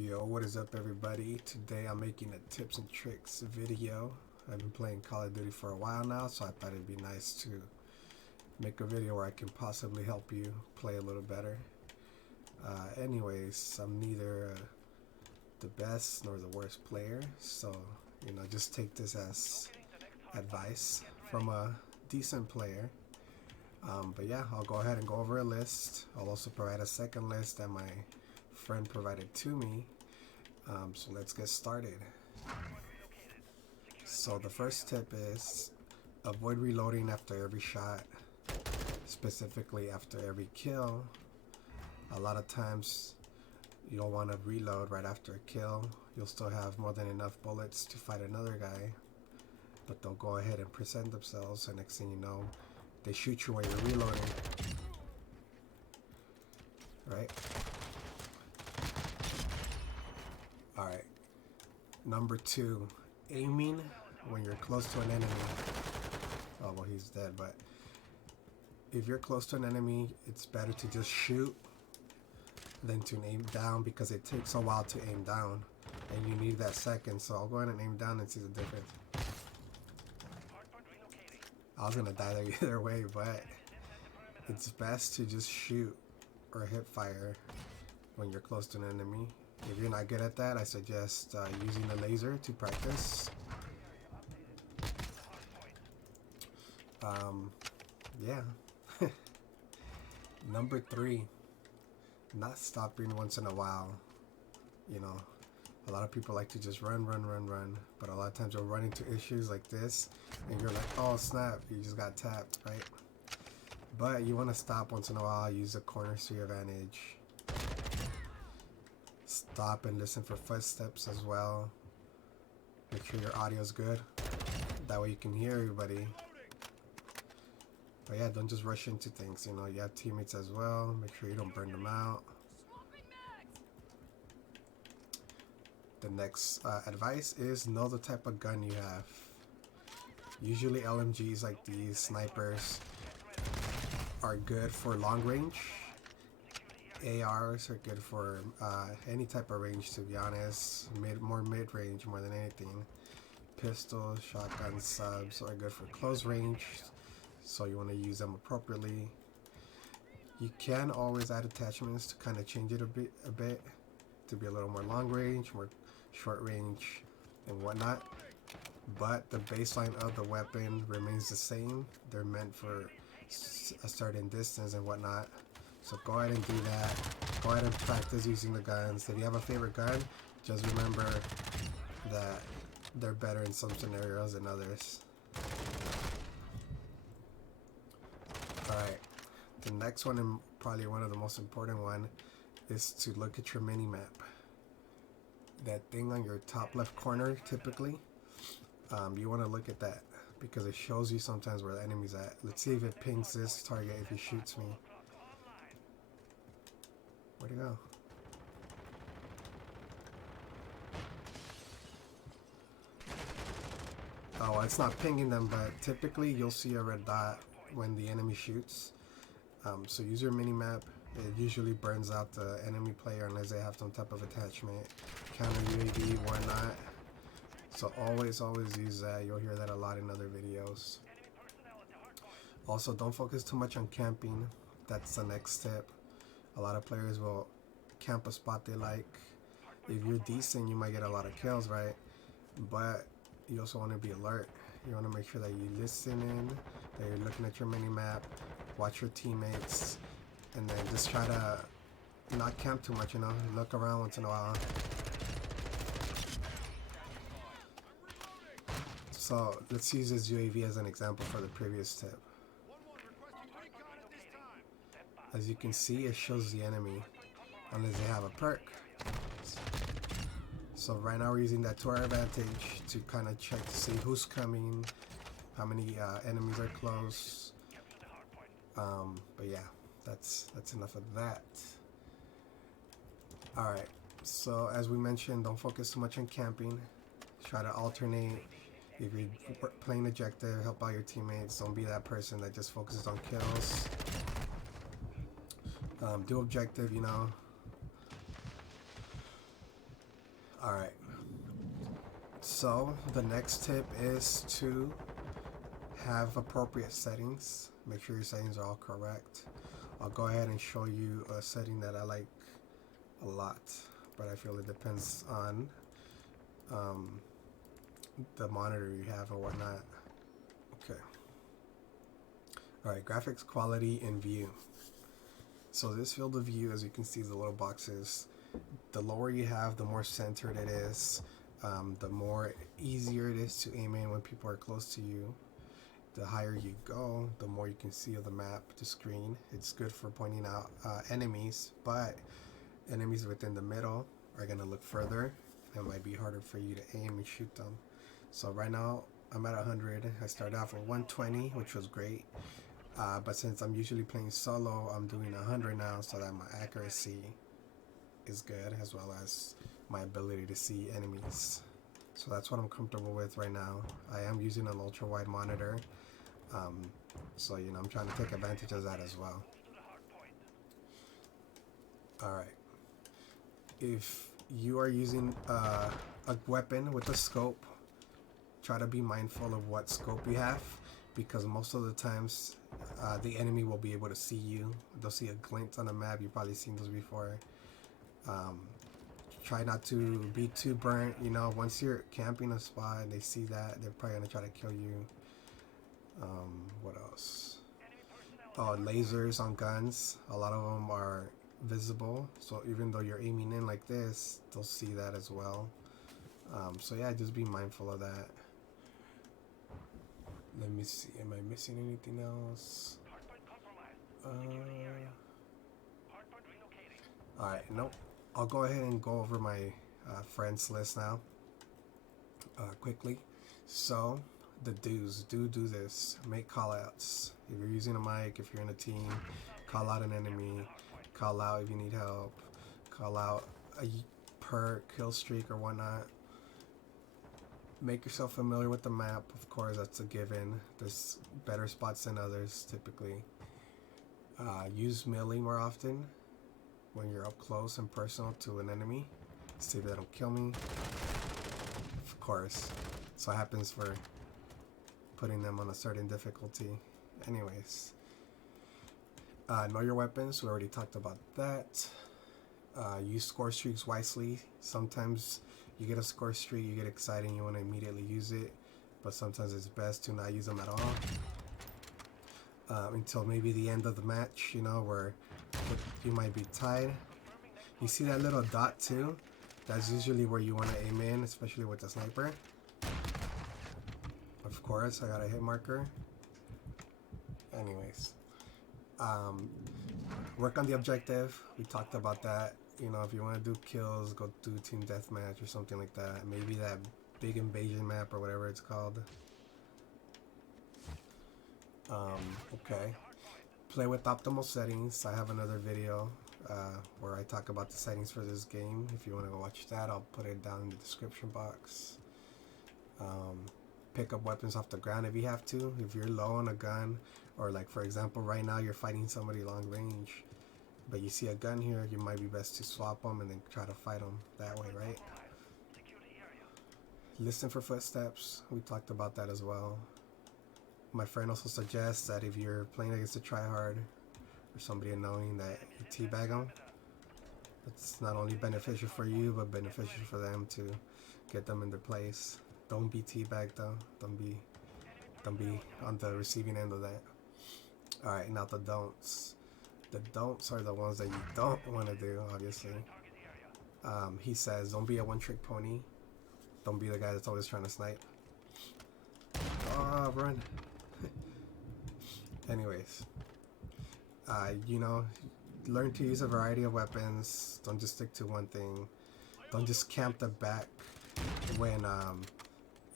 Yo, what is up everybody? Today I'm making a tips and tricks video. I've been playing Call of Duty for a while now, so I thought it'd be nice to make a video where I can possibly help you play a little better. Anyways, I'm neither the best nor the worst player, so just take this as advice from a decent player. But yeah, I'll go ahead and go over a list. I'll also provide a second list that my friend provided to me. So let's get started. So the first tip is avoid reloading after every shot, specifically after every kill. A lot of times you'll want to reload right after a kill. You'll still have more than enough bullets to fight another guy, but they'll go ahead and present themselves, and next thing you know, they shoot you while you're reloading. Right? Alright. Number 2, aiming when you're close to an enemy. Oh, well, he's dead, but if you're close to an enemy, it's better to just shoot than to aim down, because it takes a while to aim down and you need that second. So I'll go ahead and aim down and see the difference. I was gonna die there either way, but it's best to just shoot or hip fire when you're close to an enemy. If you're not good at that, I suggest using the laser to practice. Yeah. Number 3, not stopping once in a while. A lot of people like to just run, but a lot of times you'll run into issues like this and you're like, oh snap, you just got tapped, right? But you want to stop once in a while, use the corners to your advantage. Stop and listen for footsteps as well. Make sure your audio is good, that way you can hear everybody. But yeah, don't just rush into things. You have teammates as well. Make sure you don't burn them out. The next advice is know the type of gun you have. Usually LMGs like these, snipers, are good for long range. ARs are good for any type of range, to be honest. More mid-range more than anything. Pistols, shotguns, subs are good for close range, so you want to use them appropriately. You can always add attachments to kind of change it a bit to be a little more long range, more short range and whatnot, but the baseline of the weapon remains the same. They're meant for a certain distance and whatnot, so go ahead and do that. Go ahead and practice using the guns. If you have a favorite gun, just remember that they're better in some scenarios than others. Alright, the next one, and probably one of the most important one, is to look at your minimap. That thing on your top left corner, typically, you want to look at that because it shows you sometimes where the enemy's at. Let's see if it pings this target if he shoots me. Where'd he go? Oh, it's not pinging them, but typically you'll see a red dot when the enemy shoots. So use your minimap. It usually burns out the enemy player unless they have some type of attachment, counter UAV, whatnot. So always use that. You'll hear that a lot in other videos. Also, don't focus too much on camping. That's the next tip. A lot of players will camp a spot they like. If you're decent, you might get a lot of kills, right? But you also want to be alert. You want to make sure that you listen in, that you're looking at your minimap, watch your teammates, and then just try to not camp too much, look around once in a while. So let's use this UAV as an example for the previous tip. As you can see, it shows the enemy unless they have a perk. So right now we're using that to our advantage to kind of check to see who's coming, how many enemies are close. But yeah, that's enough of that. Alright, so as we mentioned, don't focus too much on camping. Try to alternate. If you're playing objective, help out your teammates. Don't be that person that just focuses on kills. Do objective, Alright, so the next tip is to have appropriate settings. Make sure your settings are all correct. I'll go ahead and show you a setting that I like a lot, but I feel it depends on the monitor you have or whatnot. Okay. Alright, graphics quality and view. So this field of view, as you can see, the little boxes, the lower you have, the more centered it is, the more easier it is to aim in when people are close to you. The higher you go, the more you can see of the map, the screen. It's good for pointing out enemies, but enemies within the middle are going to look further. It might be harder for you to aim and shoot them. So right now I'm at 100. I started off with 120, which was great. But since I'm usually playing solo, I'm doing 100 now so that my accuracy is good, as well as my ability to see enemies. So that's what I'm comfortable with right now. I am using an ultra wide monitor, so you know, I'm trying to take advantage of that as well. Alright, if you are using a weapon with a scope, try to be mindful of what scope you have, because most of the times the enemy will be able to see you. They'll see a glint on the map. You've probably seen those before. Try not to be too burnt. You know, once you're camping a spot and they see that, they're probably gonna try to kill you. What else? Oh, lasers on guns. A lot of them are visible, so even though you're aiming in like this, they'll see that as well. So yeah, just be mindful of that. Let me see, am I missing anything else? Alright, nope. I'll go ahead and go over my friends list now quickly. So the do's, do this. Make call outs. If you're using a mic, if you're in a team, call out an enemy, call out if you need help, call out a perk, kill streak or whatnot. Make yourself familiar with the map. Of course, that's a given. There's better spots than others typically. Use melee more often when you're up close and personal to an enemy. See if they don't kill me. Of course. So it happens for putting them on a certain difficulty. Anyways. Know your weapons. We already talked about that. Use score streaks wisely. Sometimes you get a score streak, you get excited, and you want to immediately use it. But sometimes it's best to not use them at all. Until maybe the end of the match, you know, where you might be tied. You see that little dot too? That's usually where you want to aim in, especially with the sniper. Of course, I got a hit marker. Anyways. Work on the objective. We talked about that. You know, if you want to do kills, go do team deathmatch or something like that. Maybe that big invasion map or whatever it's called. Okay. Play with optimal settings. I have another video where I talk about the settings for this game. If you want to go watch that, I'll put it down in the description box. Pick up weapons off the ground if you have to. If you're low on a gun, or like for example right now you're fighting somebody long range, but you see a gun here, you might be best to swap them and then try to fight them that way, right? Listen for footsteps. We talked about that as well. My friend also suggests that if you're playing against a tryhard or somebody annoying, that you teabag them. It's not only beneficial for you, but beneficial for them to get them in their place. Don't be teabagged though. Don't be on the receiving end of that. Alright, now the don'ts. The don'ts are the ones that you don't want to do, obviously. He says, don't be a one-trick pony. Don't be the guy that's always trying to snipe. Oh, run. Anyways. You know, learn to use a variety of weapons. Don't just stick to one thing. Don't just camp the back when,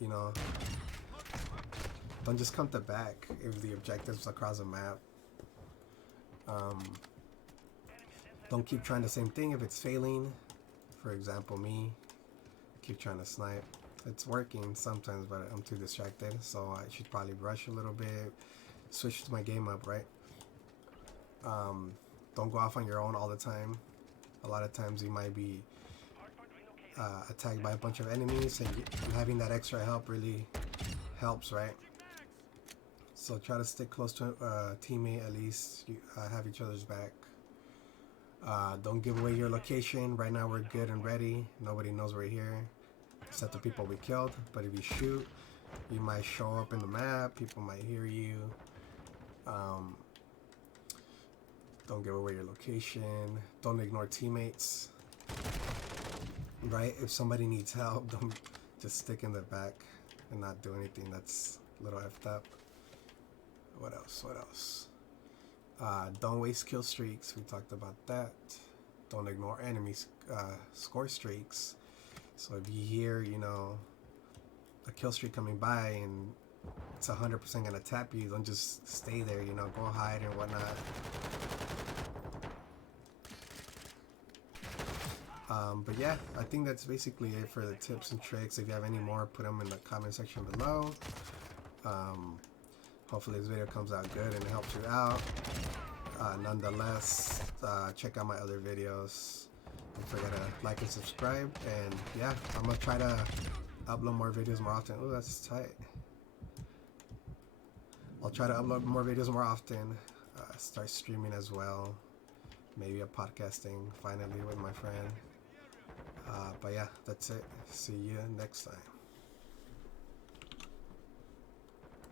you know, don't just camp the back if the objective's across the map. Don't keep trying the same thing if it's failing. For example, me, keep trying to snipe. It's working sometimes, but I'm too distracted, so I should probably rush a little bit, switch my game up, right? Don't go off on your own all the time. A lot of times you might be attacked by a bunch of enemies, and having that extra help really helps, right? So try to stick close to a teammate, at least you have each other's back. Don't give away your location. Right now we're good and ready. Nobody knows we're here except the people we killed. But if you shoot, you might show up in the map. People might hear you. Don't give away your location. Don't ignore teammates. Right? If somebody needs help, don't just stick in the back and not do anything that's a little effed up. What else? What else? Don't waste kill streaks. We talked about that. Don't ignore enemies' score streaks. So if you hear, you know, a kill streak coming by and it's 100% gonna tap you, don't just stay there. You know, go hide and whatnot. But yeah, I think that's basically it for the tips and tricks. If you have any more, put them in the comment section below. Hopefully this video comes out good and it helps you out. Nonetheless, check out my other videos. Don't forget to like and subscribe. And yeah, I'm gonna try to upload more videos more often. Oh, that's tight. I'll try to upload more videos more often. Start streaming as well. Maybe a podcasting finally with my friend. But yeah, that's it. See you next time.